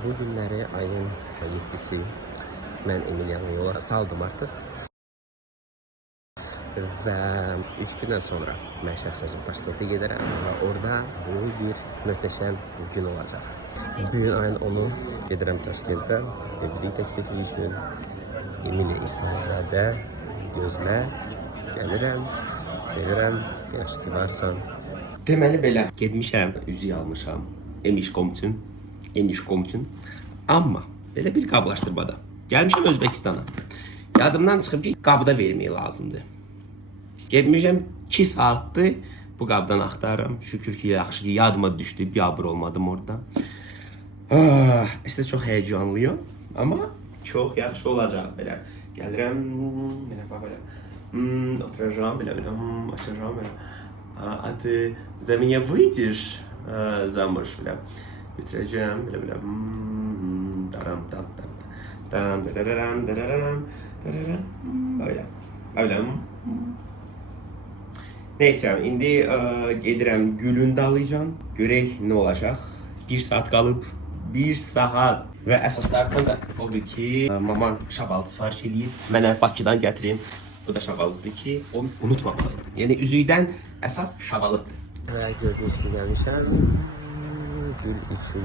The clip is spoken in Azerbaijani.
Bu günləri ayın 7-si mən Emilianı yola saldım artıq. Və 3 gündən sonra mən şəxsən Taşkentə gedərəm və orada böyük bir möhtəşəm gün olacaq. Bu ayın 10-u gedirəm Taşkentə evlilik təklifi üçün. Emine İsmailzadə gözlə, gəlirəm, sevirəm, yaxşı ki varsan. Deməli belə, getmişəm, üzük almışam, emişkom üçün. Amma belə bir qablaşdırmada. Gəlmişəm Özbəkistana. Yadımdan çıxıb ki, qabda vermək lazımdır. Getmişəm 2 saatdır bu qabdan axtarıram. Şükür ki, yaxşı ki, yadıma düşdü, biabır olmadım orada. İşte çox həyecanlıyım, amma çox yaxşı olacaq belə. Gəlirəm, belə bax belə. Oturacağım belə, açacağım belə. А ты за меня выйдешь замуж, belə. Götürəcəm, belə. Daram, tam. Böyle. Neyse, indi gedirəm gülünü də alacağım. Görək nə olacaq. 1 saat qalıb. 1 saat. Və əsaslardan da odur ki, mama şabalıd sifariş eləyib. Mənə Bakıdan gətirim. Bu da şabalıddır ki, onu unutmamalıyım. Yəni üzükdən əsas şabalıddır. Və gördüyünüz kimi gəlmişəm. Gül üçün